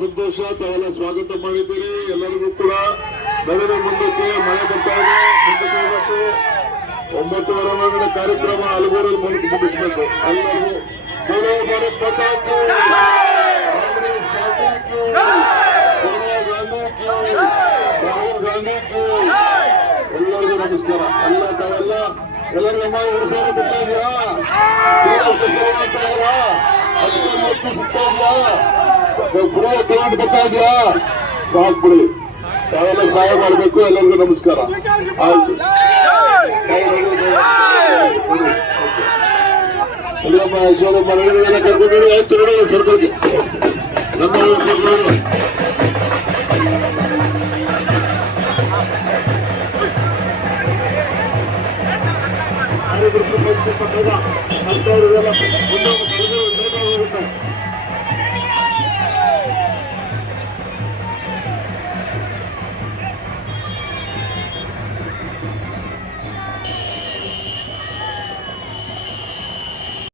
ಸಂತೋಷ. ತಾವೆಲ್ಲ ಸ್ವಾಗತ ಮಾಡಿದ್ದೀರಿ. ಎಲ್ಲರಿಗೂ ಕೂಡ ನಡುವೆ ಮುಂದಕ್ಕೆ ಮಳೆ ಬರ್ತಾ ಇದೆ. ಮುಂದಕ್ಕೆ ಹೋಗ್ಬೇಕು. 9:30 ಒಳಗಡೆ ಕಾರ್ಯಕ್ರಮ ಅಲಗೂರಲ್ಲಿ ಮುಗಿಸ್ಬೇಕು. ಎಲ್ಲರಿಗೂ ಬೋಲೋ ಭಾರತ್ ಮಾತಾ ಕಿ, ಕಾಂಗ್ರೆಸ್ ಪಾರ್ಟಿ ಕಿ, ಸೋನಿಯಾ ಗಾಂಧಿ ಕಿ, ರಾಹುಲ್ ಗಾಂಧಿ ಕಿ. ಎಲ್ಲರಿಗೂ ನಮಸ್ಕಾರ. ತಾವೆಲ್ಲ ಎಲ್ಲರಿಗೂ ಅಮ್ಮ 2,000 ಬರ್ತಾ ಇದೆಯಾ? ಅದಕ್ಕೆ ಸಿಗ್ತಾ ಇದೆಯಾ? ಗೃಹ ಕರೆಂಟ್ ಬರ್ತಾ ಇದೆಯಾ? ಸಾಕು ಬಿಡಿ. ತಾವೆಲ್ಲ ಸಹಾಯ ಮಾಡಬೇಕು. ಎಲ್ಲರಿಗೂ ನಮಸ್ಕಾರ. ಆಯ್ತು. ಯಶೋದಮ್ಮ ಎಲ್ಲ ಕರ್ಕೊಂಡಿರಿ. ಆಯ್ತು ನೋಡೋಣ ಸರ್ಕಲ್ಗೆ ನಮ್ಮ ಸರ್ಕಾರ